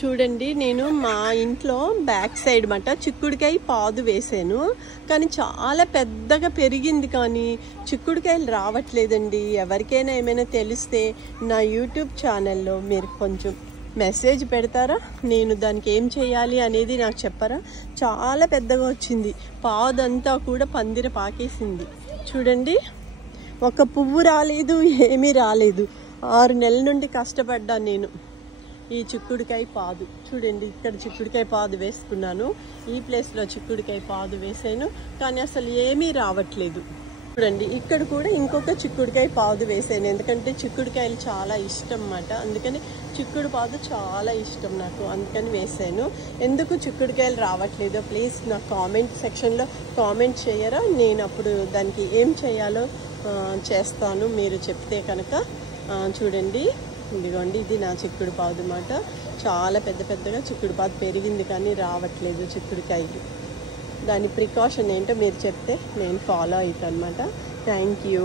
చూడండి, నేను మా ఇంట్లో బ్యాక్ సైడ్ మాట చిక్కుడుకాయ పాదు వేసాను, కానీ చాలా పెద్దగా పెరిగింది, కానీ చిక్కుడుకాయలు రావట్లేదండి. ఎవరికైనా ఏమైనా తెలిస్తే నా యూట్యూబ్ ఛానల్లో మీరు కొంచెం మెసేజ్ పెడతారా? నేను దానికి ఏం చేయాలి అనేది నాకు చెప్పరా? చాలా పెద్దగా వచ్చింది, పాదంతా కూడా పందిర పాకేసింది. చూడండి, ఒక పువ్వు రాలేదు, ఏమీ రాలేదు. 6 నెలల నుండి కష్టపడ్డాను నేను ఈ చిక్కుడుకాయ పాదు. చూడండి, ఇక్కడ చిక్కుడుకాయ పాదు వేసుకున్నాను, ఈ ప్లేస్లో చిక్కుడుకాయ పాదు వేసాను, కానీ అసలు ఏమీ రావట్లేదు. చూడండి, ఇక్కడ కూడా ఇంకొక చిక్కుడుకాయ పాదు వేసాను, ఎందుకంటే చిక్కుడుకాయలు చాలా ఇష్టం అన్నమాట. అందుకని చిక్కుడు పాదు చాలా ఇష్టం నాకు, అందుకని వేసాను. ఎందుకు చిక్కుడుకాయలు రావట్లేదో ప్లీజ్ నా కామెంట్ సెక్షన్లో కామెంట్ చేయరా? నేను అప్పుడు దానికి ఏం చేయాలో చేస్తాను, మీరు చెప్తే కనుక. చూడండి, ఇదిగోండి, ఇది నా చిక్కుడు పాదు అన్నమాట. చాలా పెద్దగా చిక్కుడు పాదు పెరిగింది, కానీ రావట్లేదు చిక్కుడుకాయలు. దాని ప్రికాషన్ ఏంటో మీరు చెప్తే నేను ఫాలో అవుతాను అన్నమాట. Thank you.